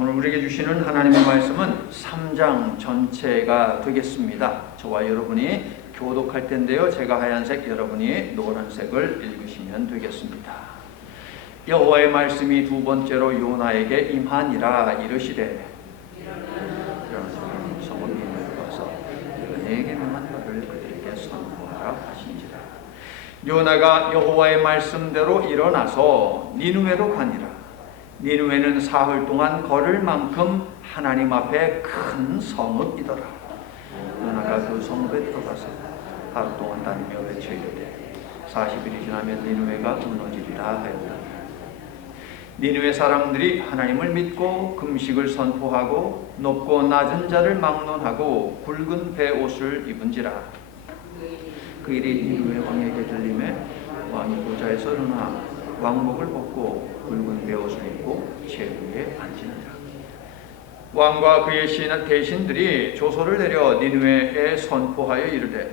오늘 우리에게 주시는 하나님의 말씀은 3장 전체가 되겠습니다. 저와 여러분이 교독할 텐데요. 제가 하얀색, 여러분이 노란색을 읽으시면 되겠습니다. 여호와의 말씀이 두 번째로 요나에게 임하니라 이르시되 성읍 니느웨로 가서 내게 명한 바를 그들에게 선포하라 하신지라. 요나가 여호와의 말씀대로 일어나서 니느웨로 가니라. 니느웨는 사흘 동안 걸을 만큼 하나님 앞에 큰 성읍이더라. 요나가 그 성읍에 들어가서 하루 동안 다니며 외쳐 이르되 40일이 지나면 니느웨가 무너지리라 하였다. 니느웨 사람들이 하나님을 믿고 금식을 선포하고 높고 낮은 자를 막론하고 굵은 배옷을 입은지라. 그 일이 니느웨 왕에게 들림에 왕이 보좌에서 일어나 왕복을 벗고 굵은 배옷을 입고 제위에 앉으니라. 왕과 그의 대신들이 조서를 내려 니느웨에 선포하여 이르되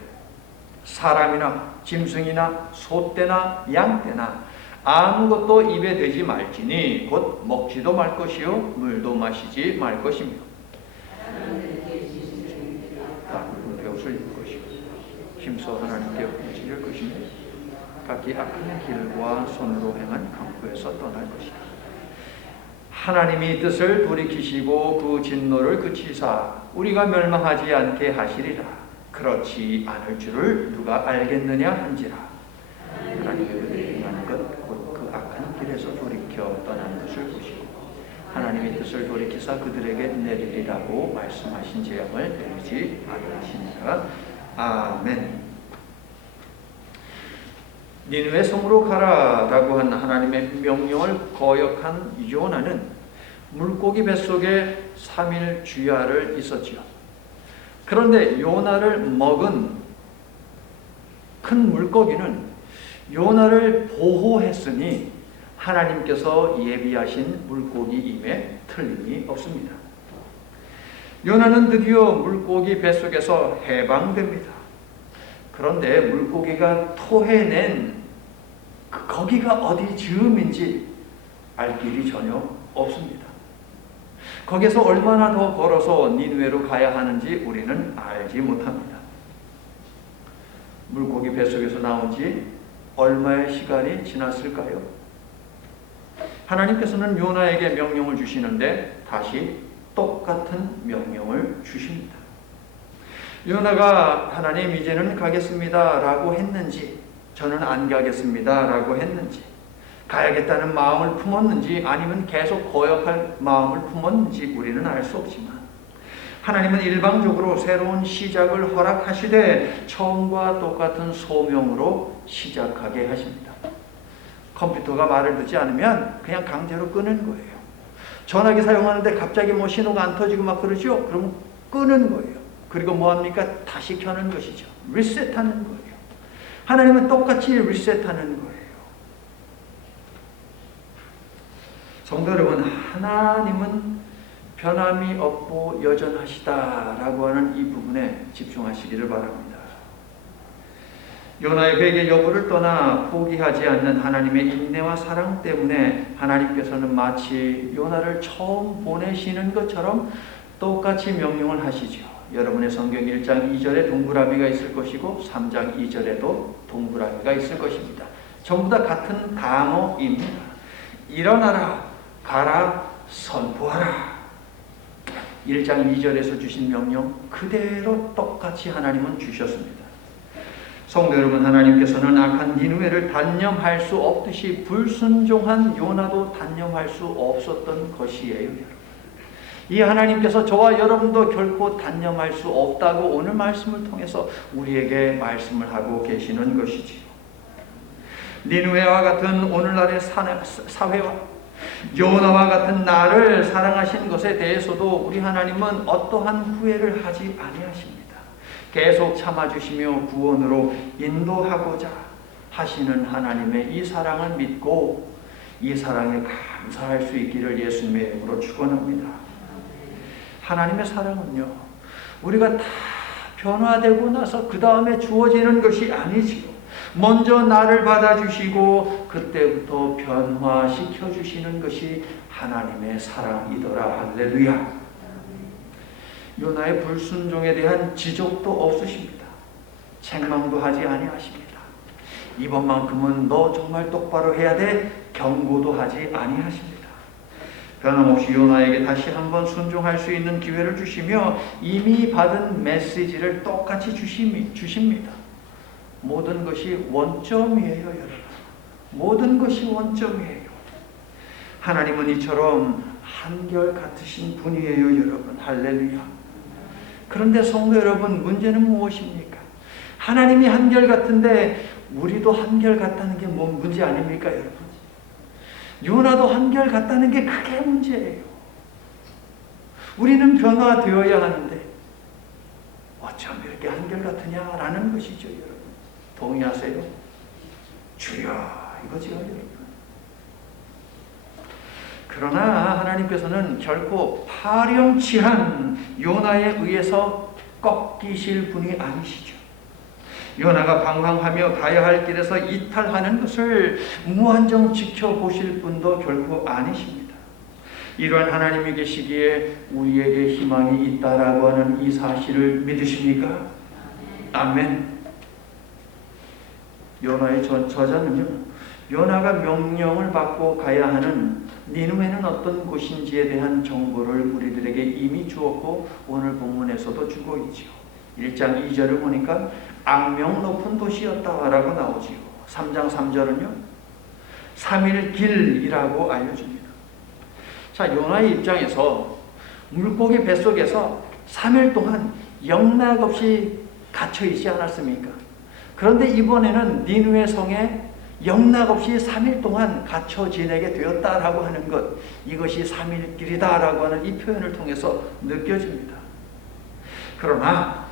사람이나 짐승이나 소떼나 양떼나 아무것도 입에 대지 말지니 곧 먹지도 말 것이요 물도 마시지 말 것이며 굵은 배옷을 입을 것이요 힘써 하나님께 부지를 것이며 각기 악한 길과 손으로 행한 강구에서 떠날 것이다. 하나님이 뜻을 돌이키시고 그 진노를 그치사 우리가 멸망하지 않게 하시리라. 그렇지 않을 줄을 누가 알겠느냐 한지라. 하나님이 그들에게 행하는 것 곧 그 악한 길에서 돌이켜 떠나는 것을 보시고 하나님의 뜻을 돌이키사 그들에게 내리리라고 말씀하신 재앙을 내리지 않으시니라. 아멘. 니느웨 성으로 가라라고 한 하나님의 명령을 거역한 요나는 물고기 뱃속에 3일 주야를 있었지요. 그런데 요나를 먹은 큰 물고기는 요나를 보호했으니 하나님께서 예비하신 물고기임에 틀림이 없습니다. 요나는 드디어 물고기 뱃속에서 해방됩니다. 그런데 물고기가 토해낸 거기가 어디 즈음인지 알 길이 전혀 없습니다. 거기서 얼마나 더 걸어서 니느웨로 가야 하는지 우리는 알지 못합니다. 물고기 뱃속에서 나온 지 얼마의 시간이 지났을까요? 하나님께서는 요나에게 명령을 주시는데 다시 똑같은 명령을 주십니다. 요나가 하나님 이제는 가겠습니다 라고 했는지 저는 안 가겠습니다 라고 했는지 가야겠다는 마음을 품었는지 아니면 계속 거역할 마음을 품었는지 우리는 알 수 없지만 하나님은 일방적으로 새로운 시작을 허락하시되 처음과 똑같은 소명으로 시작하게 하십니다. 컴퓨터가 말을 듣지 않으면 그냥 강제로 끄는 거예요. 전화기 사용하는데 갑자기 뭐 신호가 안 터지고 막 그러죠? 그러면 끄는 거예요. 그리고 뭐합니까? 다시 켜는 것이죠. 리셋하는 거예요. 하나님은 똑같이 리셋하는 거예요. 성도 여러분, 하나님은 변함이 없고 여전하시다라고 하는 이 부분에 집중하시기를 바랍니다. 요나의 회개 여부를 떠나 포기하지 않는 하나님의 인내와 사랑 때문에 하나님께서는 마치 요나를 처음 보내시는 것처럼 똑같이 명령을 하시죠. 여러분의 성경 1장 2절에 동그라미가 있을 것이고 3장 2절에도 동그라미가 있을 것입니다. 전부 다 같은 단어입니다. 일어나라, 가라, 선포하라. 1장 2절에서 주신 명령 그대로 똑같이 하나님은 주셨습니다. 성도 여러분, 하나님께서는 악한 니느웨를 단념할 수 없듯이 불순종한 요나도 단념할 수 없었던 것이에요. 이 하나님께서 저와 여러분도 결코 단념할 수 없다고 오늘 말씀을 통해서 우리에게 말씀을 하고 계시는 것이지요. 니느웨와 같은 오늘날의 사회와 요나와 같은 나를 사랑하신 것에 대해서도 우리 하나님은 어떠한 후회를 하지 아니하십니다. 계속 참아주시며 구원으로 인도하고자 하시는 하나님의 이 사랑을 믿고 이 사랑에 감사할 수 있기를 예수님의 이름으로 축원합니다. 하나님의 사랑은요, 우리가 다 변화되고 나서 그 다음에 주어지는 것이 아니지요. 먼저 나를 받아주시고 그때부터 변화시켜 주시는 것이 하나님의 사랑이더라. 할렐루야. 요나의 불순종에 대한 지적도 없으십니다. 책망도 하지 아니하십니다. 이번만큼은 너 정말 똑바로 해야 돼, 경고도 하지 아니하십니다. 변함없이 요나에게 다시 한번 순종할 수 있는 기회를 주시며 이미 받은 메시지를 똑같이 주십니다. 모든 것이 원점이에요, 여러분. 모든 것이 원점이에요. 하나님은 이처럼 한결같으신 분이에요, 여러분. 할렐루야. 그런데 성도 여러분, 문제는 무엇입니까? 하나님이 한결같은데 우리도 한결같다는 게 뭔 문제 아닙니까, 여러분? 요나도 한결같다는 게 크게 문제예요. 우리는 변화되어야 하는데 어쩜 이렇게 한결같으냐라는 것이죠, 여러분. 동의하세요? 주여, 이거죠, 여러분. 그러나 하나님께서는 결코 파렴치한 요나에 의해서 꺾이실 분이 아니시죠. 요나가 방황하며 가야 할 길에서 이탈하는 것을 무한정 지켜보실 분도 결코 아니십니다. 이러한 하나님이 계시기에 우리에게 희망이 있다라고 하는 이 사실을 믿으십니까? 아멘. 요나의 저자는요, 요나가 명령을 받고 가야 하는 니느웨는 어떤 곳인지에 대한 정보를 우리들에게 이미 주었고 오늘 본문에서도 주고 있죠. 1장 2절을 보니까 악명 높은 도시였다라고 나오지요. 3장 3절은요, 3일 길이라고 알려줍니다. 자, 요나의 입장에서 물고기 뱃속에서 3일 동안 영락없이 갇혀있지 않았습니까? 그런데 이번에는 니느웨 성에 영락없이 3일 동안 갇혀 지내게 되었다라고 하는 것, 이것이 3일 길이다라고 하는 이 표현을 통해서 느껴집니다. 그러나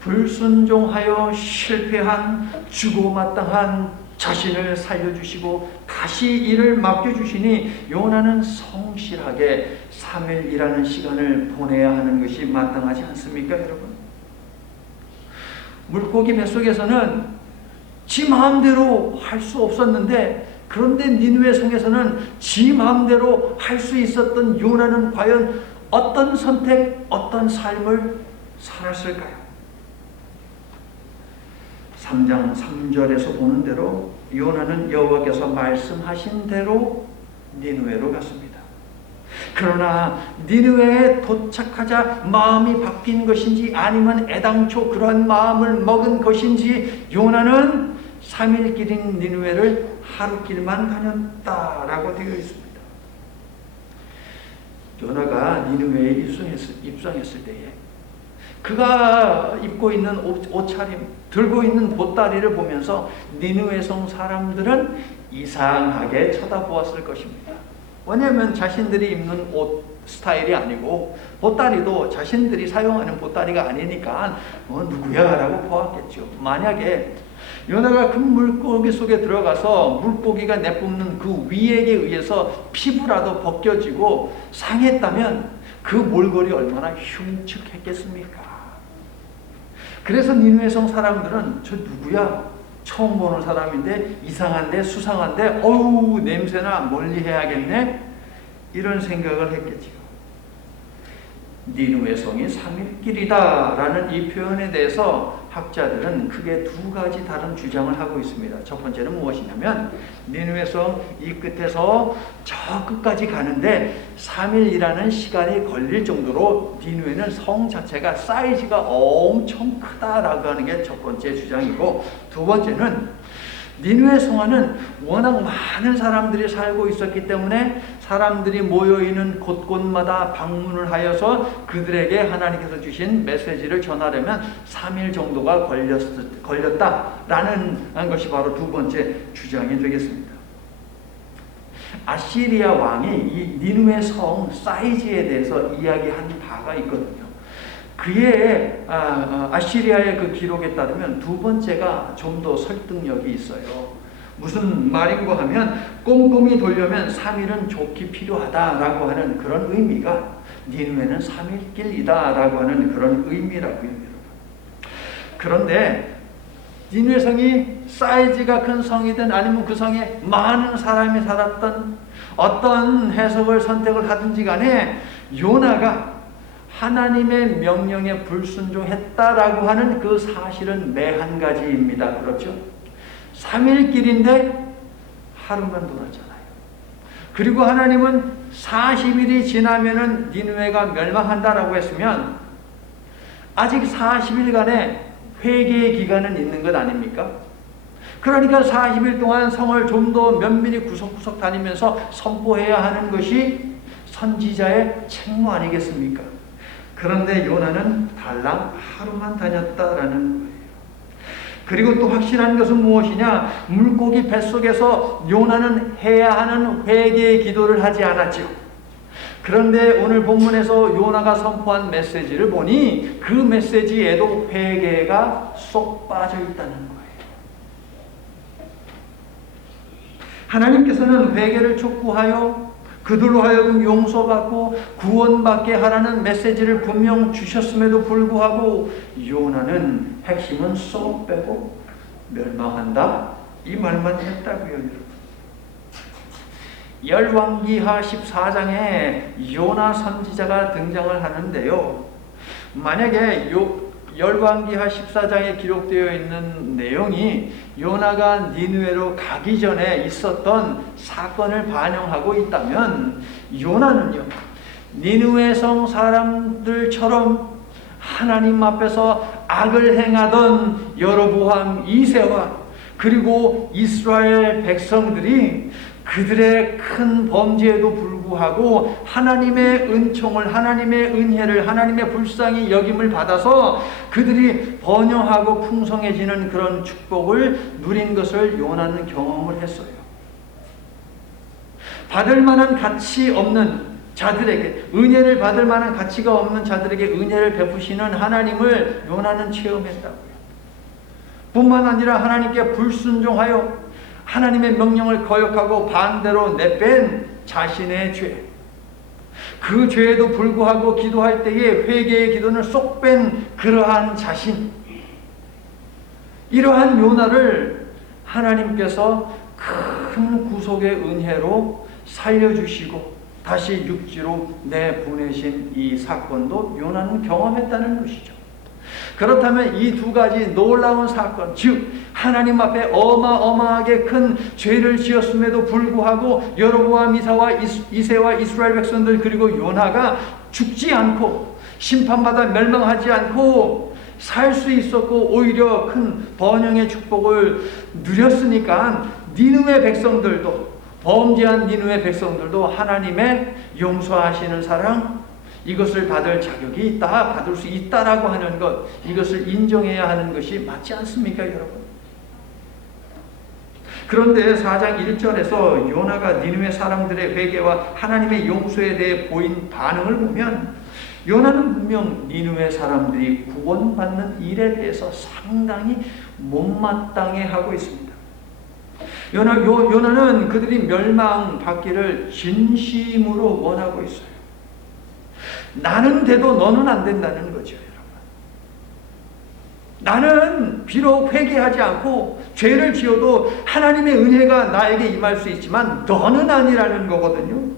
불순종하여 실패한 주고마땅한 자신을 살려주시고 다시 일을 맡겨주시니 요나는 성실하게 3일이라는 시간을 보내야 하는 것이 마땅하지 않습니까, 여러분? 물고기 뱃속에서는 지 마음대로 할 수 없었는데, 그런데 니느웨 성에서는 지 마음대로 할 수 있었던 요나는 과연 어떤 선택, 어떤 삶을 살았을까요? 3장 3절에서 보는 대로 요나는 여호와께서 말씀하신 대로 니느웨로 갔습니다. 그러나 니느웨에 도착하자 마음이 바뀐 것인지 아니면 애당초 그러한 마음을 먹은 것인지 요나는 3일 길인 니느웨를 하루 길만 다녔다라고 되어 있습니다. 요나가 니느웨에 입성했을 때에 그가 입고 있는 옷차림, 들고 있는 보따리를 보면서 니느웨 성 사람들은 이상하게 쳐다보았을 것입니다. 왜냐하면 자신들이 입는 옷 스타일이 아니고 보따리도 자신들이 사용하는 보따리가 아니니까 누구야? 라고 보았겠죠. 만약에 요나가 그 물고기 속에 들어가서 물고기가 내뿜는 그 위액에 의해서 피부라도 벗겨지고 상했다면 그 몰골이 얼마나 흉측했겠습니까? 그래서 니느웨 성 사람들은 저 누구야? 처음 보는 사람인데 이상한데 수상한데 어우 냄새나 멀리해야겠네? 이런 생각을 했겠지요. 니느웨 성이 3일 길이다 라는 이 표현에 대해서 학자들은 크게 두 가지 다른 주장을 하고 있습니다. 첫 번째는 무엇이냐면 니느웨 성 이 끝에서 저 끝까지 가는데 3일이라는 시간이 걸릴 정도로 니느웨는 성 자체가 사이즈가 엄청 크다라고 하는 게 첫 번째 주장이고, 두 번째는 니느웨 성안은 워낙 많은 사람들이 살고 있었기 때문에 사람들이 모여있는 곳곳마다 방문을 하여서 그들에게 하나님께서 주신 메시지를 전하려면 3일 정도가 걸렸다라는 것이 바로 두 번째 주장이 되겠습니다. 아시리아 왕이 이 니느웨 성 사이즈에 대해서 이야기한 바가 있거든요. 그의 아시리아의 그 기록에 따르면 두 번째가 좀 더 설득력이 있어요. 무슨 말인가 하면 꼼꼼히 보려면 3일은 좋게 필요하다라고 하는 그런 의미가 니느웨는 3일 길이다 라고 하는 그런 의미라고요. 그런데 니느웨 성이 사이즈가 큰 성이든 아니면 그 성에 많은 사람이 살았던 어떤 해석을 선택을 하든지 간에 요나가 하나님의 명령에 불순종했다라고 하는 그 사실은 매한 가지입니다. 그렇죠? 3일 길인데 하루만 돌았잖아요. 그리고 하나님은 40일이 지나면은 니느웨가 멸망한다라고 했으면 아직 40일간의 회개의 기간은 있는 것 아닙니까? 그러니까 40일 동안 성을 좀 더 면밀히 구석구석 다니면서 선포해야 하는 것이 선지자의 책무 아니겠습니까? 그런데 요나는 달랑 하루만 다녔다라는 거예요. 그리고 또 확실한 것은 무엇이냐? 물고기 뱃속에서 요나는 해야 하는 회개의 기도를 하지 않았죠. 그런데 오늘 본문에서 요나가 선포한 메시지를 보니 그 메시지에도 회개가 쏙 빠져 있다는 거예요. 하나님께서는 회개를 촉구하여 그들로 하여금 용서받고 구원받게 하라는 메시지를 분명 주셨음에도 불구하고 요나는 핵심은 쏙 빼고 멸망한다 이 말만 했다고요. 여러분. 열왕기하 14장에 요나 선지자가 등장을 하는데요. 만약에 열왕기하 14장에 기록되어 있는 내용이 요나가 니느웨로 가기 전에 있었던 사건을 반영하고 있다면 요나는요, 니느웨 성 사람들처럼 하나님 앞에서 악을 행하던 여로보암 2세와 그리고 이스라엘 백성들이 그들의 큰 범죄에도 불구하고 하나님의 은총을, 하나님의 은혜를, 하나님의 불쌍히 여김을 받아서 그들이 번영하고 풍성해지는 그런 축복을 누린 것을 요나는 경험을 했어요. 받을 만한 가치 없는 자들에게, 은혜를 받을 만한 가치가 없는 자들에게 은혜를 베푸시는 하나님을 요나는 체험했다고요. 뿐만 아니라 하나님께 불순종하여 하나님의 명령을 거역하고 반대로 내뺀 자신의 죄, 그 죄에도 불구하고 기도할 때에 회개의 기도는 쏙 뺀 그러한 자신, 이러한 요나를 하나님께서 큰 구속의 은혜로 살려주시고 다시 육지로 내보내신 이 사건도 요나는 경험했다는 것이죠. 그렇다면 이 두 가지 놀라운 사건, 즉 하나님 앞에 어마어마하게 큰 죄를 지었음에도 불구하고 여로보암 2세와 이스라엘 백성들 그리고 요나가 죽지 않고 심판받아 멸망하지 않고 살 수 있었고 오히려 큰 번영의 축복을 누렸으니까 니느웨 백성들도, 범죄한 니느웨 백성들도 하나님의 용서하시는 사랑, 이것을 받을 자격이 있다, 받을 수 있다라고 하는 것, 이것을 인정해야 하는 것이 맞지 않습니까, 여러분? 그런데 4장 1절에서 요나가 니느웨 사람들의 회개와 하나님의 용서에 대해 보인 반응을 보면 요나는 분명 니느웨 사람들이 구원받는 일에 대해서 상당히 못마땅해 하고 있습니다. 요나는 그들이 멸망받기를 진심으로 원하고 있어요. 나는 돼도 너는 안 된다는 거죠, 여러분. 나는 비록 회개하지 않고 죄를 지어도 하나님의 은혜가 나에게 임할 수 있지만 너는 아니라는 거거든요.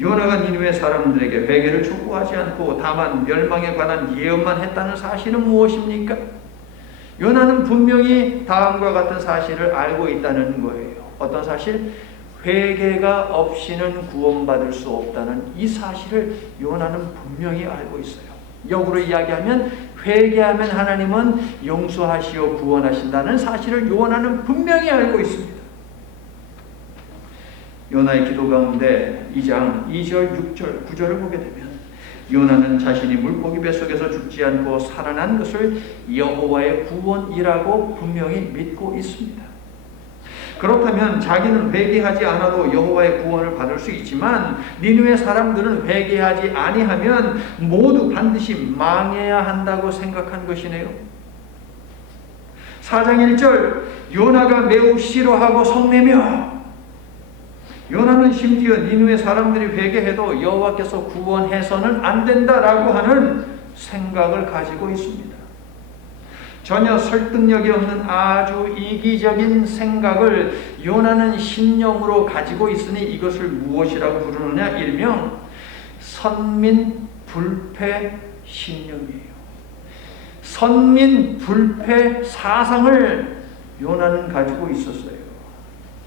요나가 니느웨 사람들에게 회개를 촉구하지 않고 다만 멸망에 관한 예언만 했다는 사실은 무엇입니까? 요나는 분명히 다음과 같은 사실을 알고 있다는 거예요. 어떤 사실? 회개가 없이는 구원받을 수 없다는 이 사실을 요나는 분명히 알고 있어요. 역으로 이야기하면 회개하면 하나님은 용서하시어 구원하신다는 사실을 요나는 분명히 알고 있습니다. 요나의 기도 가운데 2장 2절, 6절, 9절을 보게 되면 요나는 자신이 물고기 뱃속에서 죽지 않고 살아난 것을 여호와의 구원이라고 분명히 믿고 있습니다. 그렇다면 자기는 회개하지 않아도 여호와의 구원을 받을 수 있지만 니느웨 사람들은 회개하지 아니하면 모두 반드시 망해야 한다고 생각한 것이네요. 4장 1절 요나가 매우 싫어하고 성내며, 요나는 심지어 니느웨 사람들이 회개해도 여호와께서 구원해서는 안 된다라고 하는 생각을 가지고 있습니다. 전혀 설득력이 없는 아주 이기적인 생각을 요나는 신령으로 가지고 있으니 이것을 무엇이라고 부르느냐? 일명 선민불패 신령이에요. 선민불패 사상을 요나는 가지고 있었어요.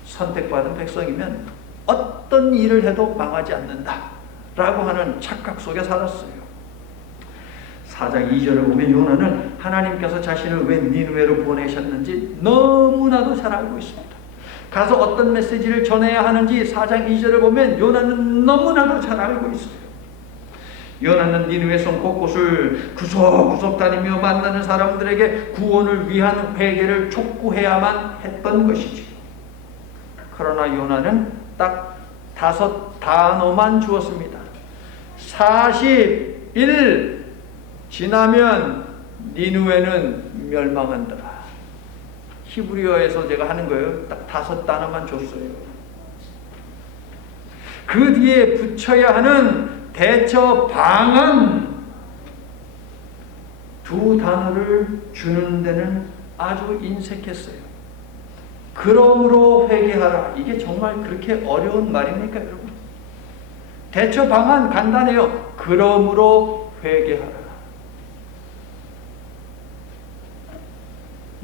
선택받은 백성이면 어떤 일을 해도 망하지 않는다 라고 하는 착각 속에 살았어요. 4장 2절을 보면 요나는 하나님께서 자신을 왜 니느웨로 보내셨는지 너무나도 잘 알고 있습니다. 가서 어떤 메시지를 전해야 하는지 4장 2절을 보면 요나는 너무나도 잘 알고 있어요. 요나는 니느웨 성 곳곳을 구석구석 다니며 만나는 사람들에게 구원을 위한 회개를 촉구해야만 했던 것이지. 그러나 요나는 딱 5 단어만 주었습니다. 40일 지나면 니느웨는 멸망한다. 히브리어에서 제가 하는 거예요. 딱 5 단어만 줬어요. 그 뒤에 붙여야 하는 대처 방안 2 단어를 주는 데는 아주 인색했어요. 그러므로 회개하라. 이게 정말 그렇게 어려운 말입니까, 여러분? 대처 방안 간단해요. 그러므로 회개하라.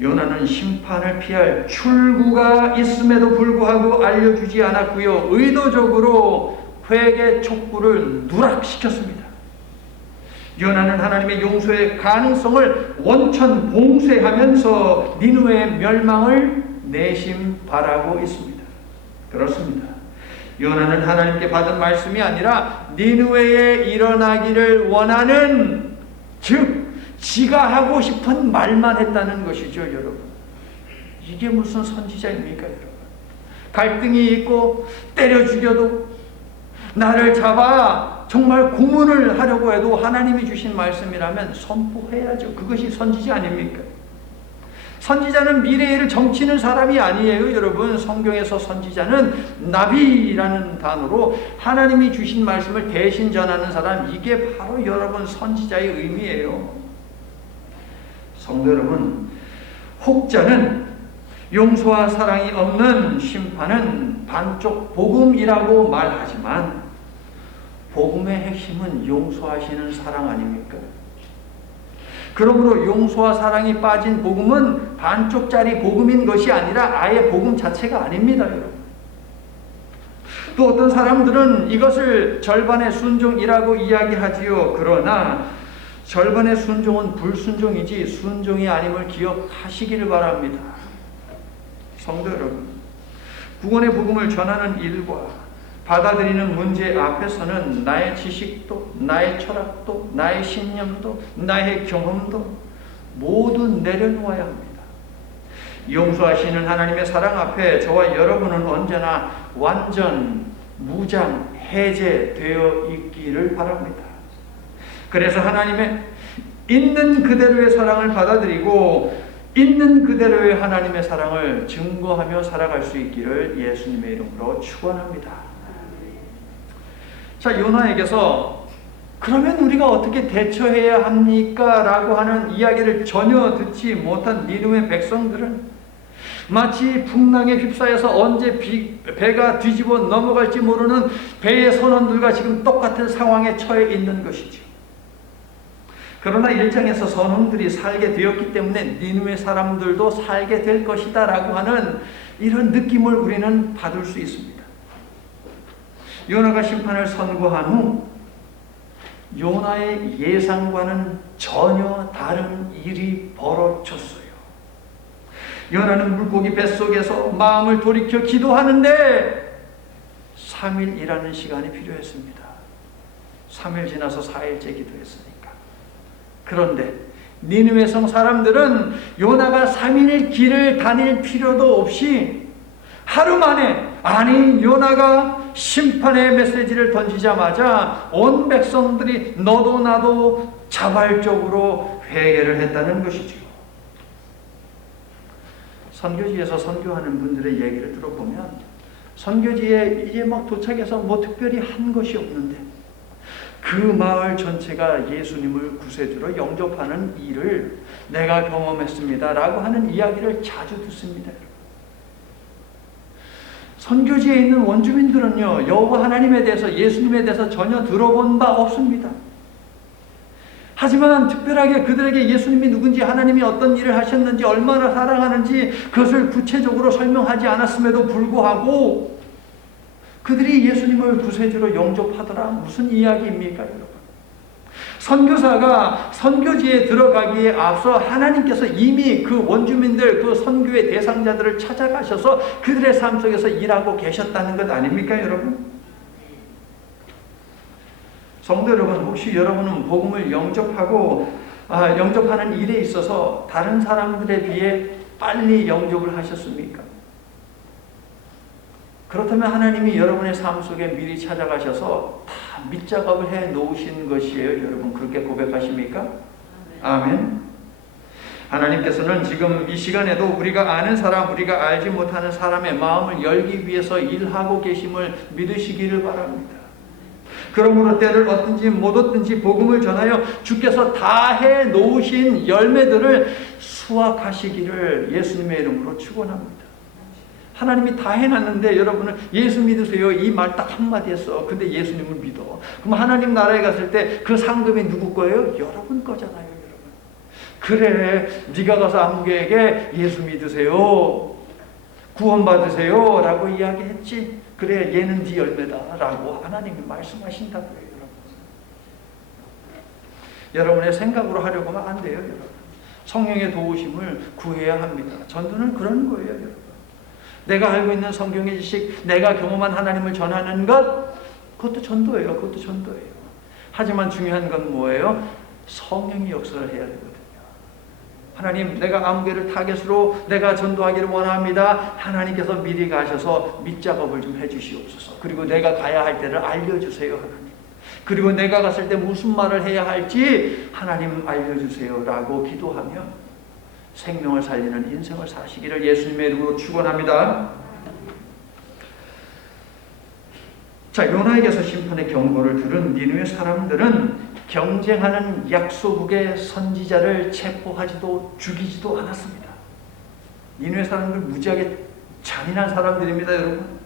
요나는 심판을 피할 출구가 있음에도 불구하고 알려주지 않았고요. 의도적으로 회개 촉구를 누락시켰습니다. 요나는 하나님의 용서의 가능성을 원천 봉쇄하면서 니느웨의 멸망을 내심 바라고 있습니다. 그렇습니다. 요나는 하나님께 받은 말씀이 아니라 니느웨에 일어나기를 원하는, 즉 지가 하고 싶은 말만 했다는 것이죠, 여러분. 이게 무슨 선지자입니까, 여러분? 갈등이 있고 때려 죽여도 나를 잡아 정말 고문을 하려고 해도 하나님이 주신 말씀이라면 선포해야죠. 그것이 선지자 아닙니까? 선지자는 미래를 점치는 사람이 아니에요, 여러분. 성경에서 선지자는 나비라는 단어로 하나님이 주신 말씀을 대신 전하는 사람, 이게 바로 여러분 선지자의 의미예요. 성도 여러분, 혹자는 용서와 사랑이 없는 심판은 반쪽 복음이라고 말하지만 복음의 핵심은 용서하시는 사랑 아닙니까? 그러므로 용서와 사랑이 빠진 복음은 반쪽짜리 복음인 것이 아니라 아예 복음 자체가 아닙니다, 여러분. 또 어떤 사람들은 이것을 절반의 순종이라고 이야기하지요. 그러나 절반의 순종은 불순종이지 순종이 아님을 기억하시기를 바랍니다. 성도 여러분, 구원의 복음을 전하는 일과 받아들이는 문제 앞에서는 나의 지식도, 나의 철학도, 나의 신념도, 나의 경험도 모두 내려놓아야 합니다. 용서하시는 하나님의 사랑 앞에 저와 여러분은 언제나 완전, 무장, 해제되어 있기를 바랍니다. 그래서 하나님의 있는 그대로의 사랑을 받아들이고 있는 그대로의 하나님의 사랑을 증거하며 살아갈 수 있기를 예수님의 이름으로 축원합니다. 자, 요나에게서 그러면 우리가 어떻게 대처해야 합니까? 라고 하는 이야기를 전혀 듣지 못한 니느웨 백성들은 마치 풍랑에 휩싸여서 언제 배가 뒤집어 넘어갈지 모르는 배의 선원들과 지금 똑같은 상황에 처해 있는 것이죠. 그러나 1장에서 선원들이 살게 되었기 때문에 니느웨 사람들도 살게 될 것이다 라고 하는 이런 느낌을 우리는 받을 수 있습니다. 요나가 심판을 선고한 후 요나의 예상과는 전혀 다른 일이 벌어졌어요. 요나는 물고기 뱃속에서 마음을 돌이켜 기도하는데 3일이라는 시간이 필요했습니다. 3일 지나서 4일째 기도했으니까. 그런데 니느웨 성 사람들은 요나가 3일 길을 다닐 필요도 없이 하루 만에, 아니 요나가 심판의 메시지를 던지자마자 온 백성들이 너도 나도 자발적으로 회개를 했다는 것이죠. 선교지에서 선교하는 분들의 얘기를 들어보면 선교지에 이제 막 도착해서 뭐 특별히 한 것이 없는데 그 마을 전체가 예수님을 구세주로 영접하는 일을 내가 경험했습니다 라고 하는 이야기를 자주 듣습니다. 선교지에 있는 원주민들은요, 여호와 하나님에 대해서, 예수님에 대해서 전혀 들어본 바 없습니다. 하지만 특별하게 그들에게 예수님이 누군지, 하나님이 어떤 일을 하셨는지, 얼마나 사랑하는지 그것을 구체적으로 설명하지 않았음에도 불구하고 그들이 예수님을 구세주로 영접하더라. 무슨 이야기입니까, 여러분? 선교사가 선교지에 들어가기에 앞서 하나님께서 이미 그 원주민들, 그 선교의 대상자들을 찾아가셔서 그들의 삶 속에서 일하고 계셨다는 것 아닙니까, 여러분? 성도 여러분, 혹시 여러분은 복음을 영접하는 일에 있어서 다른 사람들에 비해 빨리 영접을 하셨습니까? 그렇다면 하나님이 여러분의 삶 속에 미리 찾아가셔서 다 밑작업을 해 놓으신 것이에요. 여러분 그렇게 고백하십니까? 아멘. 하나님께서는 지금 이 시간에도 우리가 아는 사람, 우리가 알지 못하는 사람의 마음을 열기 위해서 일하고 계심을 믿으시기를 바랍니다. 그러므로 때를 얻든지 못 얻든지 복음을 전하여 주께서 다 해 놓으신 열매들을 수확하시기를 예수님의 이름으로 축원합니다. 하나님이 다 해놨는데 여러분은 예수 믿으세요 이 말 딱 한마디 했어. 근데 예수님을 믿어. 그럼 하나님 나라에 갔을 때 그 상급이 누구 거예요? 여러분 거잖아요, 여러분. 그래, 네가 가서 아무개에게 예수 믿으세요, 구원받으세요 라고 이야기했지. 그래, 얘는 네 열매다 라고 하나님이 말씀하신다고요, 여러분. 여러분의 생각으로 하려고 하면 안 돼요, 여러분. 성령의 도우심을 구해야 합니다. 전도는 그런 거예요, 여러분. 내가 알고 있는 성경의 지식, 내가 경험한 하나님을 전하는 것, 그것도 전도예요. 그것도 전도예요. 하지만 중요한 건 뭐예요? 성령이 역사를 해야 되거든요. 하나님, 내가 아무개를 타겟으로 내가 전도하기를 원합니다. 하나님께서 미리 가셔서 밑작업을 좀 해주시옵소서. 그리고 내가 가야 할 때를 알려주세요, 하나님. 그리고 내가 갔을 때 무슨 말을 해야 할지 하나님 알려주세요 라고 기도하며 생명을 살리는 인생을 사시기를 예수님의 이름으로 축원합니다. 자, 요나에게서 심판의 경고를 들은 니느웨 사람들은 경쟁하는 약소국의 선지자를 체포하지도 죽이지도 않았습니다. 니느웨 사람들 무지하게 잔인한 사람들입니다, 여러분.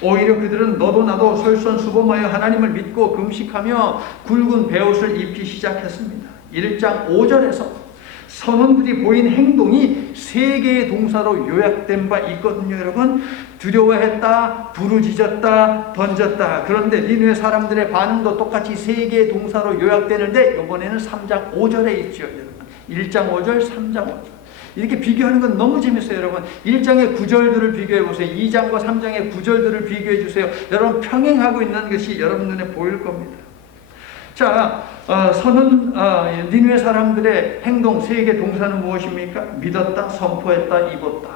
오히려 그들은 너도 나도 솔선수범하여 하나님을 믿고 금식하며 굵은 베옷을 입기 시작했습니다. 1장 5절에서 선원들이 보인 행동이 세 개의 동사로 요약된 바 있거든요, 여러분. 두려워했다, 부르짖었다, 던졌다. 그런데 니느웨 사람들의 반응도 똑같이 세 개의 동사로 요약되는데 이번에는 3장 5절에 있죠, 여러분. 1장 5절, 3장 5절. 이렇게 비교하는 건 너무 재밌어요, 여러분. 1장의 9절들을 비교해 보세요. 2장과 3장의 9절들을 비교해 주세요. 여러분 평행하고 있는 것이 여러분 눈에 보일 겁니다. 자, 니느웨 사람들의 행동 세 개 동사는 무엇입니까? 믿었다, 선포했다, 입었다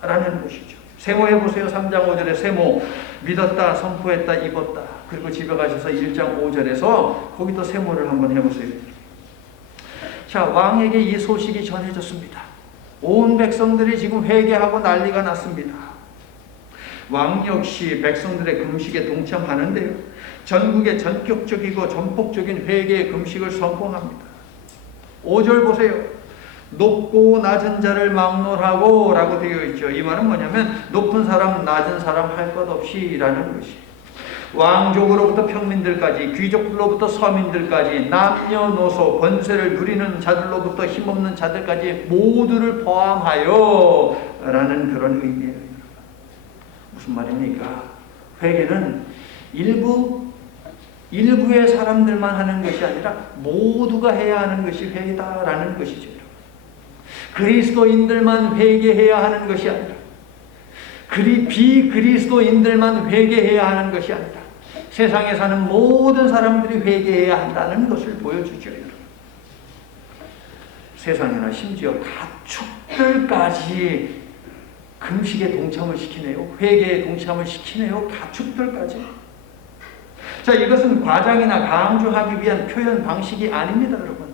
라는 것이죠. 세모해 보세요. 3장 5절에 세모, 믿었다, 선포했다, 입었다. 그리고 집에 가셔서 1장 5절에서 거기 또 세모를 한번 해보세요. 자, 왕에게 이 소식이 전해졌습니다. 온 백성들이 지금 회개하고 난리가 났습니다. 왕 역시 백성들의 금식에 동참하는데요, 전국에 전격적이고 전폭적인 회개의 금식을 선포합니다. 5절 보세요. 높고 낮은 자를 막론하고 라고 되어 있죠. 이 말은 뭐냐면 높은 사람 낮은 사람 할 것 없이 라는 것이, 왕족으로부터 평민들까지, 귀족들로부터 서민들까지, 남녀노소 권세를 누리는 자들로부터 힘없는 자들까지 모두를 포함하여 라는 그런 의미예요. 무슨 말입니까? 회개는 일부의 사람들만 하는 것이 아니라 모두가 해야 하는 것이 회개다라는 것이죠. 그리스도인들만 회개해야 하는 것이 아니라, 비그리스도인들만 회개해야 하는 것이 아니라 세상에 사는 모든 사람들이 회개해야 한다는 것을 보여주죠. 세상에나 심지어 가축들까지 금식에 동참을 시키네요. 회개에 동참을 시키네요. 가축들까지. 자, 이것은 과장이나 강조하기 위한 표현 방식이 아닙니다, 여러분.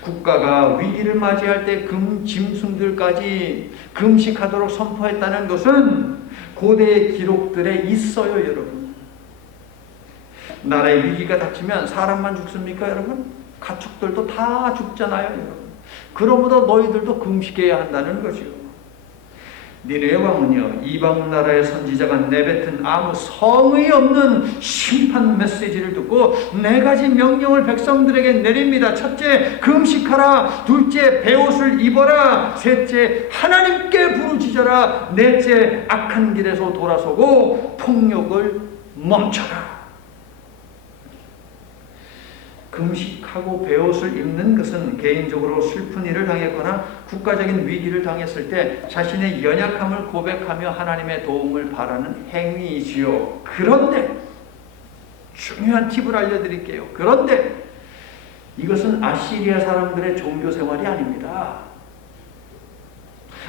국가가 위기를 맞이할 때 짐승들까지 금식하도록 선포했다는 것은 고대의 기록들에 있어요, 여러분. 나라의 위기가 닥치면 사람만 죽습니까, 여러분? 가축들도 다 죽잖아요, 여러분. 그러므로 너희들도 금식해야 한다는 거죠. 니느웨 왕은요, 이방 나라의 선지자가 내뱉은 아무 성의 없는 심판 메시지를 듣고 네 가지 명령을 백성들에게 내립니다. 첫째, 금식하라. 둘째, 베옷을 입어라. 셋째, 하나님께 부르짖어라. 넷째, 악한 길에서 돌아서고 폭력을 멈춰라. 금식하고 베옷을 입는 것은 개인적으로 슬픈 일을 당했거나 국가적인 위기를 당했을 때 자신의 연약함을 고백하며 하나님의 도움을 바라는 행위이지요. 그런데 중요한 팁을 알려드릴게요. 그런데 이것은 아시리아 사람들의 종교 생활이 아닙니다.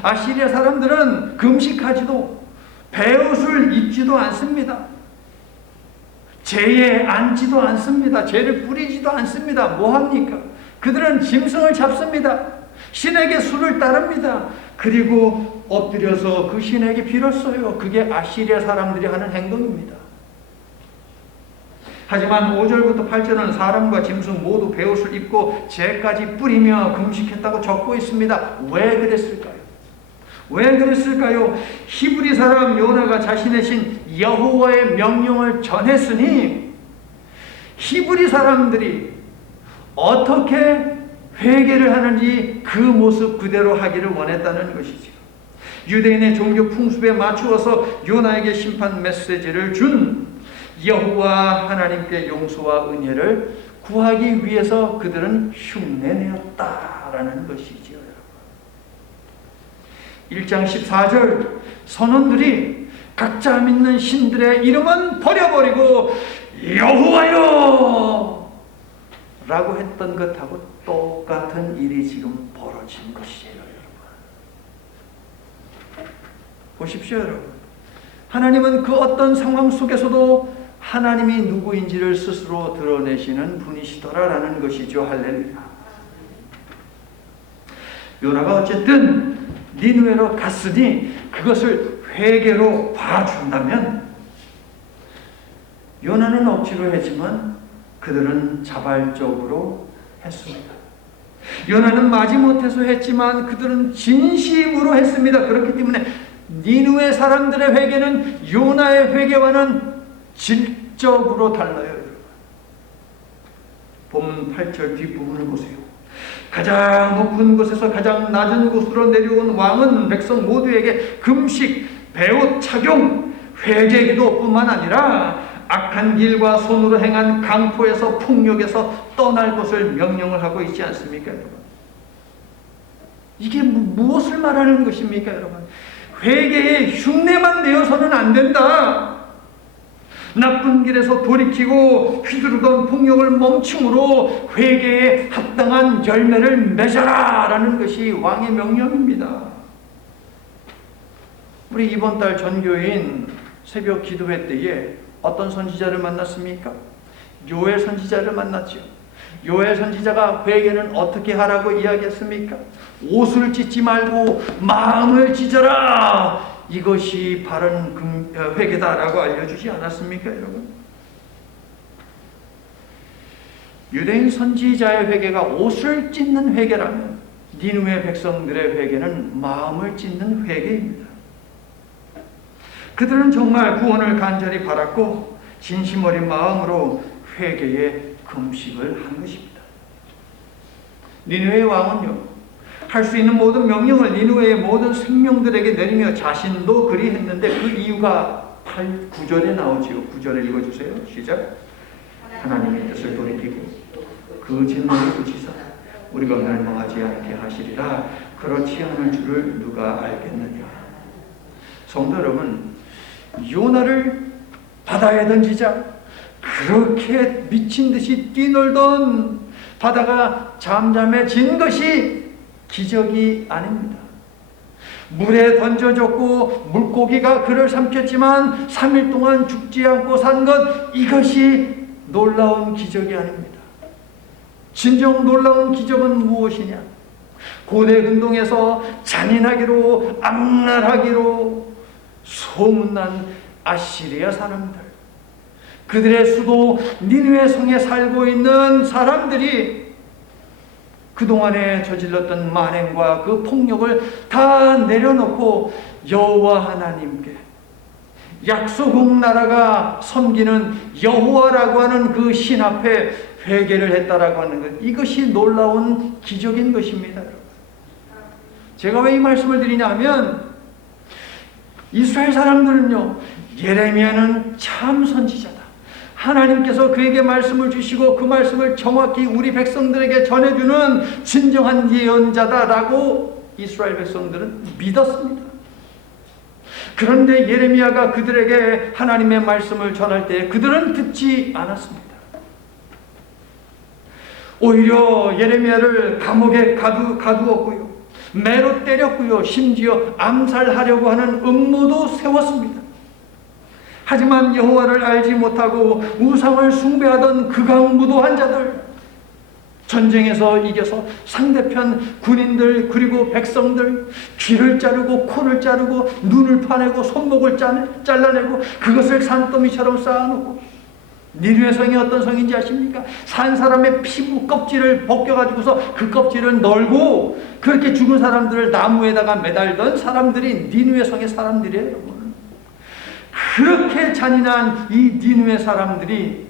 아시리아 사람들은 금식하지도 베옷을 입지도 않습니다. 재에 앉지도 않습니다. 재를 뿌리지도 않습니다. 뭐합니까? 그들은 짐승을 잡습니다. 신에게 술을 따릅니다. 그리고 엎드려서 그 신에게 빌어 써요. 그게 아시리아 사람들이 하는 행동입니다. 하지만 5절부터 8절은 사람과 짐승 모두 베옷을 입고 재까지 뿌리며 금식했다고 적고 있습니다. 왜 그랬을까요? 왜 그랬을까요? 히브리 사람 요나가 자신의 신 여호와의 명령을 전했으니 히브리 사람들이 어떻게 회개를 하는지 그 모습 그대로 하기를 원했다는 것이죠. 유대인의 종교 풍습에 맞추어서 요나에게 심판 메시지를 준 여호와 하나님께 용서와 은혜를 구하기 위해서 그들은 흉내내었다라는 것이지요. 1장 14절 선원들이 각자 믿는 신들의 이름은 버려버리고 여호와여 라고 했던 것하고 똑같은 일이 지금 벌어진 것이에요. 여러분 보십시오. 여러분 하나님은 그 어떤 상황 속에서도 하나님이 누구인지를 스스로 드러내시는 분이시더라라는 것이죠. 할렐루야. 요나가 어쨌든 니느웨로 갔으니 그것을 회개로 봐준다면 요나는 억지로 했지만 그들은 자발적으로 했습니다. 요나는 마지못해서 했지만 그들은 진심으로 했습니다. 그렇기 때문에 니느웨 사람들의 회개는 요나의 회개와는 질적으로 달라요. 본문 8절 뒷부분을 보세요. 가장 높은 곳에서 가장 낮은 곳으로 내려온 왕은 백성 모두에게 금식, 베옷 착용, 회개기도뿐만 아니라 악한 길과 손으로 행한 강포에서 폭력에서 떠날 것을 명령을 하고 있지 않습니까, 여러분? 이게 무엇을 말하는 것입니까, 여러분? 회개의 흉내만 내어서는 안 된다. 나쁜 길에서 돌이키고 휘두르던 폭력을 멈춤으로 회개에 합당한 열매를 맺어라 라는 것이 왕의 명령입니다. 우리 이번 달 전교인 새벽 기도회 때에 어떤 선지자를 만났습니까? 요엘 선지자를 만났죠. 요엘 선지자가 회개는 어떻게 하라고 이야기했습니까? 옷을 찢지 말고 마음을 찢어라. 이것이 바른 회개다라고 알려주지 않았습니까, 여러분? 유대인 선지자의 회개가 옷을 찢는 회개라면 니느웨 백성들의 회개는 마음을 찢는 회개입니다. 그들은 정말 구원을 간절히 바랐고 진심 어린 마음으로 회개에 금식을 한 것입니다. 니느웨 왕은요, 할 수 있는 모든 명령을 니느웨의 모든 생명들에게 내리며 자신도 그리 했는데 그 이유가 9절에 나오지요. 9절을 읽어주세요. 시작. 하나님의 뜻을 돌이키고 그 진노를 그치사 우리가 멸망하지 않게 하시리라. 그렇지 않을 줄을 누가 알겠느냐. 성도 여러분, 요나를 바다에 던지자 그렇게 미친 듯이 뛰놀던 바다가 잠잠해진 것이 기적이 아닙니다. 물에 던져졌고 물고기가 그를 삼켰지만 3일 동안 죽지 않고 산 것, 이것이 놀라운 기적이 아닙니다. 진정 놀라운 기적은 무엇이냐? 고대 근동에서 잔인하기로 악랄하기로 소문난 아시리아 사람들, 그들의 수도 니느웨 성에 살고 있는 사람들이 그동안에 저질렀던 만행과 그 폭력을 다 내려놓고 여호와 하나님께 약속 나라가 섬기는 여호와라고 하는 그 신 앞에 회개를 했다라고 하는 것, 이것이 놀라운 기적인 것입니다. 제가 왜 이 말씀을 드리냐면 이스라엘 사람들은요, 예레미야는 참 선지자다, 하나님께서 그에게 말씀을 주시고 그 말씀을 정확히 우리 백성들에게 전해주는 진정한 예언자다라고 이스라엘 백성들은 믿었습니다. 그런데 예레미야가 그들에게 하나님의 말씀을 전할 때 그들은 듣지 않았습니다. 오히려 예레미야를 감옥에 가두었고요, 매로 때렸고요, 심지어 암살하려고 하는 음모도 세웠습니다. 하지만 여호와를 알지 못하고 우상을 숭배하던 극악무도한 자들, 전쟁에서 이겨서 상대편 군인들 그리고 백성들 귀를 자르고 코를 자르고 눈을 파내고 손목을 잘라내고 그것을 산더미처럼 쌓아놓고, 니느웨 성이 어떤 성인지 아십니까? 산 사람의 피부 껍질을 벗겨가지고서 그 껍질을 널고 그렇게 죽은 사람들을 나무에다가 매달던 사람들이 니느웨 성의 사람들이에요, 여러분. 그렇게 잔인한 이 니느웨 사람들이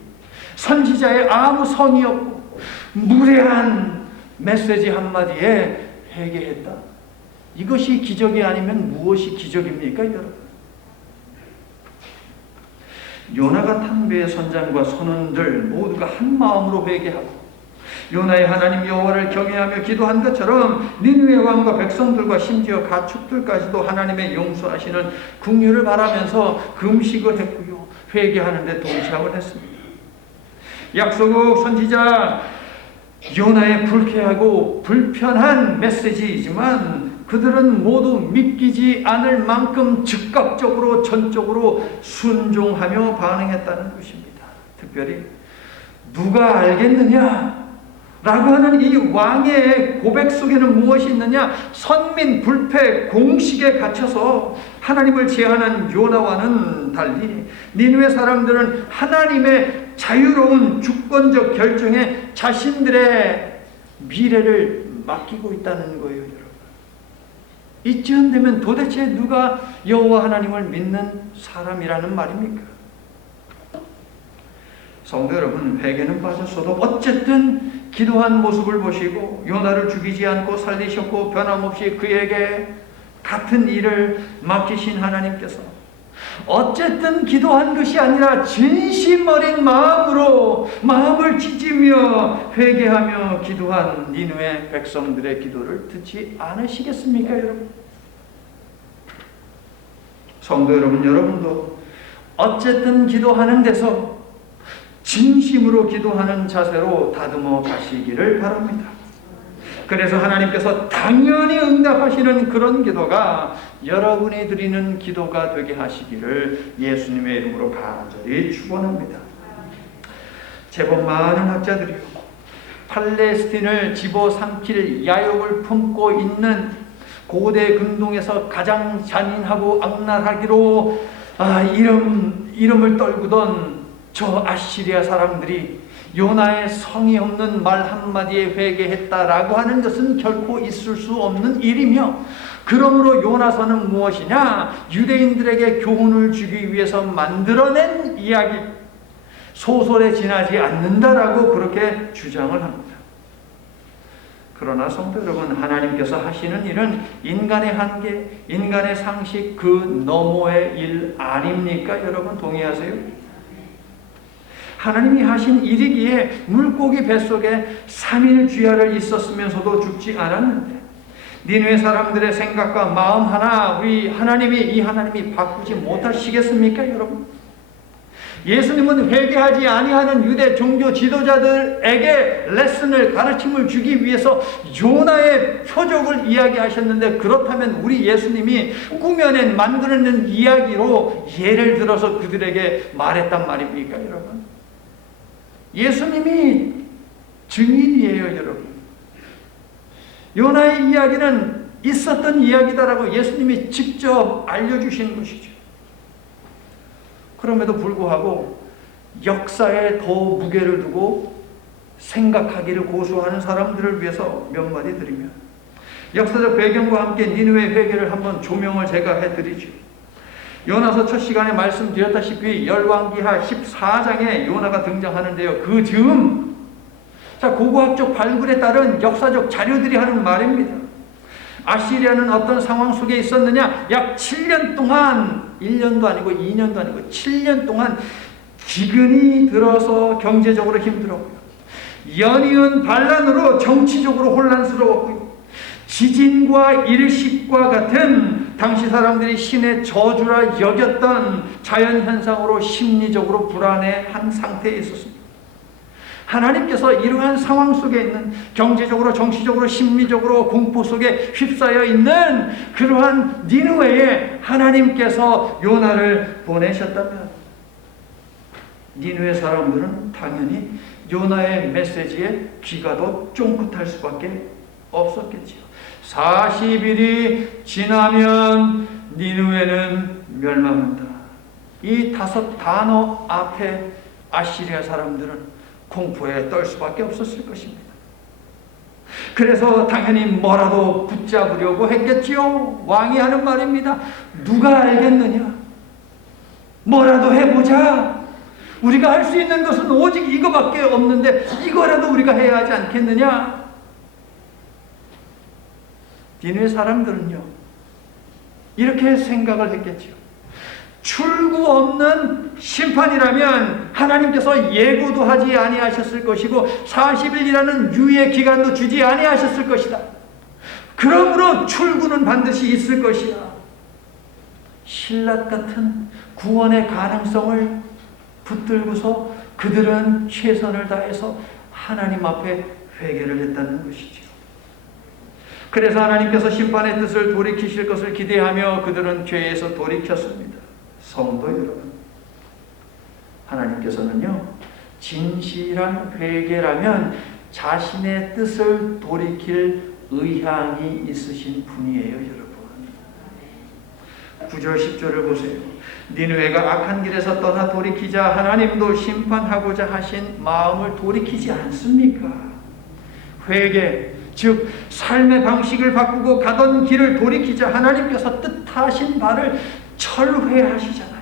선지자의 아무 성의 없고 무례한 메시지 한마디에 회개했다. 이것이 기적이 아니면 무엇이 기적입니까, 여러분? 요나 같은 배의 선장과 선원들 모두가 한 마음으로 회개하고 요나의 하나님 여호와를 경외하며 기도한 것처럼 니느웨 왕과 백성들과 심지어 가축들까지도 하나님의 용서하시는 긍휼을 바라면서 금식을 했고요, 회개하는 데 동참을 했습니다. 약소국 선지자 요나의 불쾌하고 불편한 메시지이지만 그들은 모두 믿기지 않을 만큼 즉각적으로 전적으로 순종하며 반응했다는 것입니다. 특별히 누가 알겠느냐 라고 하는 이 왕의 고백 속에는 무엇이 있느냐? 선민 불패 공식에 갇혀서 하나님을 제한한 요나와는 달리 니느웨 사람들은 하나님의 자유로운 주권적 결정에 자신들의 미래를 맡기고 있다는 거예요, 여러분. 이쯤 되면 도대체 누가 여호와 하나님을 믿는 사람이라는 말입니까? 성도 여러분, 회개는 빠졌어도 어쨌든 기도한 모습을 보시고 요나를 죽이지 않고 살리셨고 변함없이 그에게 같은 일을 맡기신 하나님께서 어쨌든 기도한 것이 아니라 진심 어린 마음으로 마음을 찢으며 회개하며 기도한 니느웨 백성들의 기도를 듣지 않으시겠습니까, 여러분? 성도 여러분, 여러분도 어쨌든 기도하는 데서 진심으로 기도하는 자세로 다듬어 가시기를 바랍니다. 그래서 하나님께서 당연히 응답하시는 그런 기도가 여러분이 드리는 기도가 되게 하시기를 예수님의 이름으로 간절히 축원합니다. 제법 많은 학자들이요, 팔레스틴을 집어삼킬 야욕을 품고 있는 고대 근동에서 가장 잔인하고 악랄하기로 이름을 떨구던 저 아시리아 사람들이 요나의 성의 없는 말 한마디에 회개했다라고 하는 것은 결코 있을 수 없는 일이며, 그러므로 요나서는 무엇이냐? 유대인들에게 교훈을 주기 위해서 만들어낸 이야기, 소설에 지나지 않는다라고 그렇게 주장을 합니다. 그러나 성도 여러분, 하나님께서 하시는 일은 인간의 한계, 인간의 상식 그 너머의 일 아닙니까? 여러분 동의하세요? 하나님이 하신 일이기에 물고기 뱃속에 3일 주야를 있었으면서도 죽지 않았는데, 니느웨 사람들의 생각과 마음 하나 이 하나님이 바꾸지 못하시겠습니까, 여러분? 예수님은 회개하지 아니하는 유대 종교 지도자들에게 레슨을, 가르침을 주기 위해서 요나의 표적을 이야기하셨는데, 그렇다면 우리 예수님이 꾸며낸 만들어낸 이야기로 예를 들어서 그들에게 말했단 말입니까, 여러분? 예수님이 증인이에요, 여러분. 요나의 이야기는 있었던 이야기다라고 예수님이 직접 알려주신 것이죠. 그럼에도 불구하고 역사에 더 무게를 두고 생각하기를 고수하는 사람들을 위해서 몇 마디 드리면, 역사적 배경과 함께 니느웨 회개를 한번 조명을 제가 해드리죠. 요나서 첫 시간에 말씀드렸다시피 열왕기하 14장에 요나가 등장하는데요. 그 즈음, 자, 고고학적 발굴에 따른 역사적 자료들이 하는 말입니다. 아시리아는 어떤 상황 속에 있었느냐? 약 7년 동안, 1년도 아니고 2년도 아니고 7년 동안 기근이 들어서 경제적으로 힘들었고요. 연이은 반란으로 정치적으로 혼란스러웠고요. 지진과 일식과 같은 당시 사람들이 신의 저주라 여겼던 자연현상으로 심리적으로 불안해한 상태에 있었습니다. 하나님께서 이러한 상황 속에 있는, 경제적으로 정치적으로 심리적으로 공포 속에 휩싸여 있는 그러한 니느웨에 하나님께서 요나를 보내셨다면, 니느웨 사람들은 당연히 요나의 메시지에 귀가 더 쫑긋할 수밖에 없었겠지요. 40일이 지나면 니느웨는 멸망한다. 이 5 단어 앞에 아시리아 사람들은 공포에 떨 수밖에 없었을 것입니다. 그래서 당연히 뭐라도 붙잡으려고 했겠지요. 왕이 하는 말입니다. 누가 알겠느냐? 뭐라도 해보자. 우리가 할 수 있는 것은 오직 이거밖에 없는데 이거라도 우리가 해야 하지 않겠느냐? 니느웨 사람들은요, 이렇게 생각을 했겠지요. 출구 없는 심판이라면 하나님께서 예고도 하지 아니하셨을 것이고 40일이라는 유예 기간도 주지 아니하셨을 것이다. 그러므로 출구는 반드시 있을 것이다. 신라 같은 구원의 가능성을 붙들고서 그들은 최선을 다해서 하나님 앞에 회개를 했다는 것이죠. 그래서 하나님께서 심판의 뜻을 돌이키실 것을 기대하며 그들은 죄에서 돌이켰습니다. 성도 여러분, 하나님께서는요, 진실한 회개라면 자신의 뜻을 돌이킬 의향이 있으신 분이에요, 여러분. 9절 10절을 보세요. 니느웨가 악한 길에서 떠나 돌이키자 하나님도 심판하고자 하신 마음을 돌이키지 않습니까? 회개, 즉 삶의 방식을 바꾸고 가던 길을 돌이키자 하나님께서 뜻하신 바를 철회하시잖아요.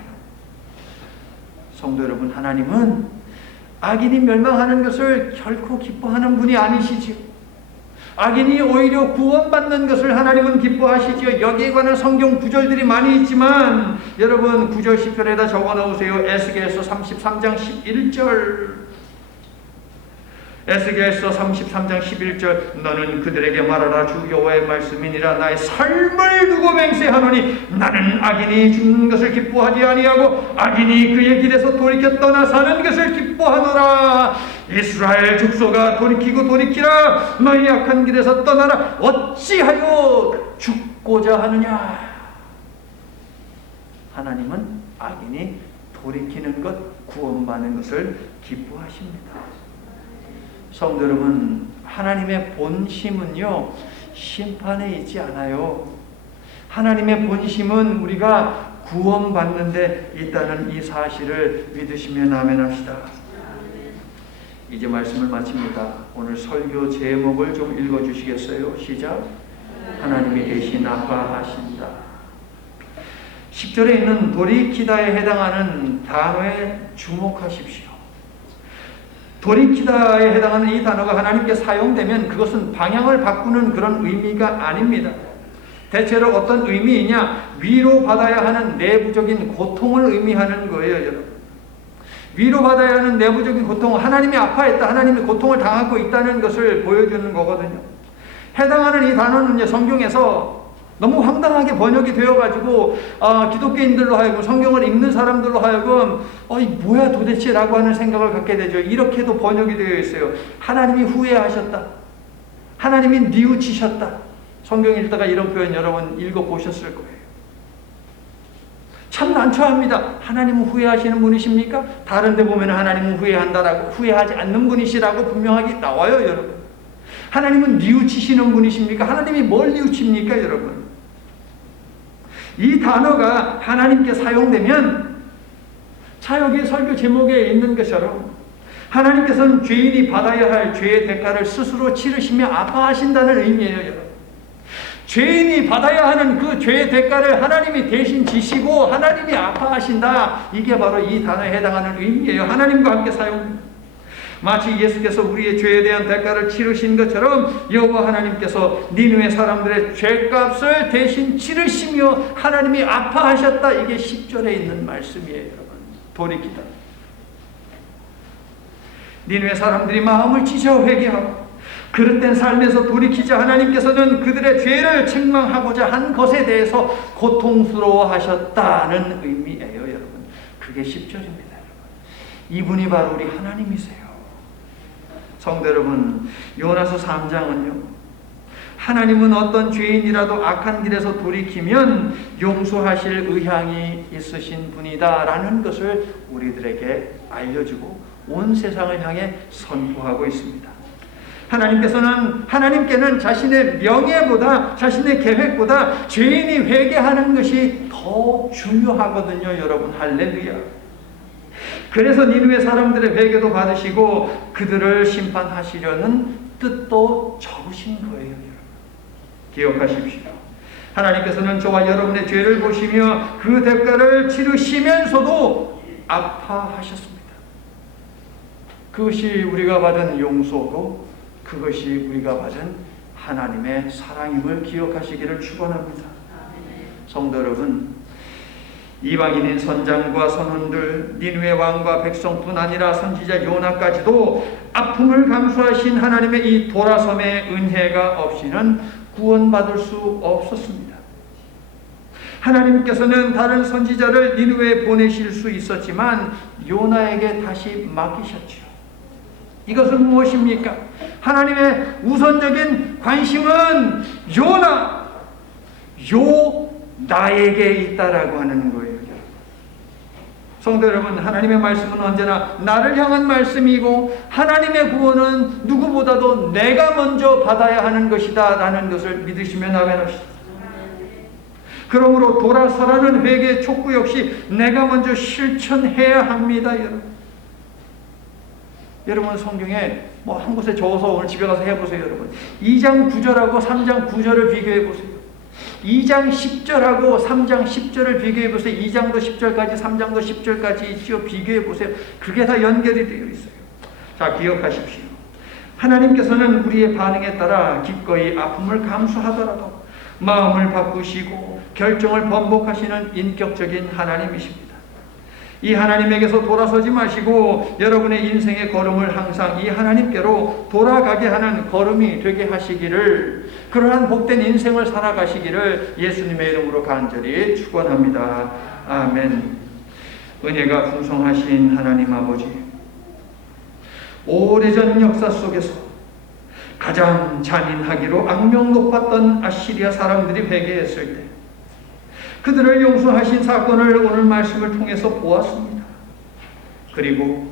성도 여러분, 하나님은 악인이 멸망하는 것을 결코 기뻐하는 분이 아니시지요. 악인이 오히려 구원받는 것을 하나님은 기뻐하시지요. 여기에 관한 성경 구절들이 많이 있지만 여러분 9절 10절에다 적어 놓으세요. 에스겔서 33장 11절. 에스겔서 33장 11절. 너는 그들에게 말하라. 주 여호와의 말씀이니라. 나의 삶을 두고 맹세하노니 나는 악인이 죽는 것을 기뻐하지 아니하고 악인이 그의 길에서 돌이켜 떠나 사는 것을 기뻐하노라. 이스라엘 족속아 돌이키고 돌이키라. 너희 악한 길에서 떠나라. 어찌하여 죽고자 하느냐. 하나님은 악인이 돌이키는 것, 구원받는 것을 기뻐하십니다. 성도 여러분, 하나님의 본심은요, 심판에 있지 않아요. 하나님의 본심은 우리가 구원받는 데 있다는 이 사실을 믿으시면 아멘합시다. 이제 말씀을 마칩니다. 오늘 설교 제목을 좀 읽어주시겠어요? 시작. 하나님이 대신 아파하신다. 10절에 있는 돌이키다에 해당하는 단어에 주목하십시오. 돌이키다에 해당하는 이 단어가 하나님께 사용되면 그것은 방향을 바꾸는 그런 의미가 아닙니다. 대체로 어떤 의미이냐? 위로받아야 하는 내부적인 고통을 의미하는 거예요, 여러분. 위로받아야 하는 내부적인 고통은 하나님이 아파했다, 하나님이 고통을 당하고 있다는 것을 보여주는 거거든요. 해당하는 이 단어는 성경에서 너무 황당하게 번역이 되어가지고 기독교인들로 하여금, 성경을 읽는 사람들로 하여금 이 뭐야 도대체 라고 하는 생각을 갖게 되죠. 이렇게도 번역이 되어 있어요. 하나님이 후회하셨다, 하나님이 뉘우치셨다. 성경 읽다가 이런 표현 여러분 읽어보셨을 거예요. 참 난처합니다. 하나님은 후회하시는 분이십니까? 다른 데 보면 하나님은 후회한다라고, 후회하지 않는 분이시라고 분명하게 나와요, 여러분. 하나님은 뉘우치시는 분이십니까? 하나님이 뭘 뉘우칩니까, 여러분? 이 단어가 하나님께 사용되면 자, 여기 설교 제목에 있는 것처럼 하나님께서는 죄인이 받아야 할 죄의 대가를 스스로 치르시며 아파하신다는 의미예요, 여러분. 죄인이 받아야 하는 그 죄의 대가를 하나님이 대신 지시고 하나님이 아파하신다. 이게 바로 이 단어에 해당하는 의미예요. 하나님과 함께 사용합니다. 마치 예수께서 우리의 죄에 대한 대가를 치르신 것처럼 여호와 하나님께서 니느웨 사람들의 죄값을 대신 치르시며 하나님이 아파하셨다. 이게 10절에 있는 말씀이에요, 여러분. 돌이키다. 니느웨 사람들이 마음을 찢어 회개하고 그릇된 삶에서 돌이키자 하나님께서는 그들의 죄를 책망하고자 한 것에 대해서 고통스러워하셨다는 의미예요, 여러분. 그게 10절입니다, 여러분. 이분이 바로 우리 하나님이세요. 성도 여러분, 요나서 3장은요, 하나님은 어떤 죄인이라도 악한 길에서 돌이키면 용서하실 의향이 있으신 분이다 라는 것을 우리들에게 알려주고 온 세상을 향해 선포하고 있습니다. 하나님께는 자신의 명예보다, 자신의 계획보다 죄인이 회개하는 것이 더 중요하거든요, 여러분. 할렐루야. 그래서 니느웨 사람들의 회개도 받으시고 그들을 심판하시려는 뜻도 적으신 거예요, 여러분. 기억하십시오. 하나님께서는 저와 여러분의 죄를 보시며 그 대가를 치르시면서도 아파하셨습니다. 그것이 우리가 받은 용서고 그것이 우리가 받은 하나님의 사랑임을 기억하시기를 축원합니다. 성도 여러분, 이방인인 선장과 선원들, 니느웨 왕과 백성뿐 아니라 선지자 요나까지도 아픔을 감수하신 하나님의 이 돌아섬의 은혜가 없이는 구원받을 수 없었습니다. 하나님께서는 다른 선지자를 니느웨에 보내실 수 있었지만 요나에게 다시 맡기셨죠. 이것은 무엇입니까? 하나님의 우선적인 관심은 나에게 있다라고 하는 거예요. 성도 여러분, 하나님의 말씀은 언제나 나를 향한 말씀이고 하나님의 구원은 누구보다도 내가 먼저 받아야 하는 것이다 라는 것을 믿으시면 아멘합시다. 그러므로 돌아서라는 회개의 촉구 역시 내가 먼저 실천해야 합니다, 여러분. 여러분, 성경에 한 곳에 적어서 오늘 집에 가서 해보세요, 여러분. 2장 9절하고 3장 9절을 비교해보세요. 2장 10절하고 3장 10절을 비교해보세요. 2장도 10절까지 3장도 10절까지 있지요. 비교해보세요. 그게 다 연결이 되어 있어요. 자, 기억하십시오. 하나님께서는 우리의 반응에 따라 기꺼이 아픔을 감수하더라도 마음을 바꾸시고 결정을 번복하시는 인격적인 하나님이십니다. 이 하나님에게서 돌아서지 마시고 여러분의 인생의 걸음을 항상 이 하나님께로 돌아가게 하는 걸음이 되게 하시기를, 그러한 복된 인생을 살아가시기를 예수님의 이름으로 간절히 축원합니다. 아멘. 은혜가 풍성하신 하나님 아버지, 오래전 역사 속에서 가장 잔인하기로 악명 높았던 아시리아 사람들이 회개했을 때 그들을 용서하신 사건을 오늘 말씀을 통해서 보았습니다. 그리고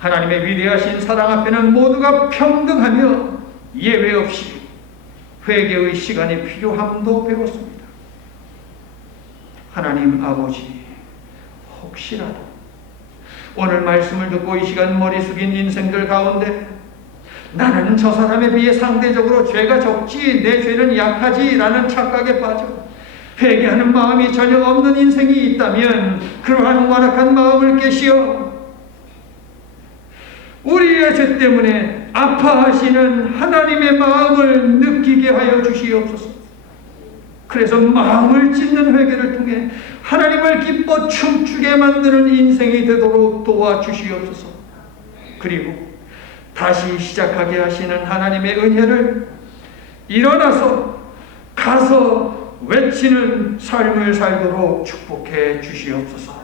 하나님의 위대하신 사랑 앞에는 모두가 평등하며 예외 없이 회개의 시간이 필요함도 배웠습니다. 하나님 아버지, 혹시라도 오늘 말씀을 듣고 이 시간 머리 숙인 인생들 가운데 나는 저 사람에 비해 상대적으로 죄가 적지, 내 죄는 약하지 라는 착각에 빠져 회개하는 마음이 전혀 없는 인생이 있다면 그러한 완악한 마음을 깨시어 우리의 죄 때문에 아파하시는 하나님의 마음을 느끼게 하여 주시옵소서. 그래서 마음을 찢는 회개를 통해 하나님을 기뻐 춤추게 만드는 인생이 되도록 도와주시옵소서. 그리고 다시 시작하게 하시는 하나님의 은혜를 일어나서 가서 외치는 삶을 살도록 축복해 주시옵소서.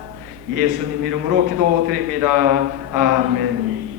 예수님 이름으로 기도드립니다. 아멘.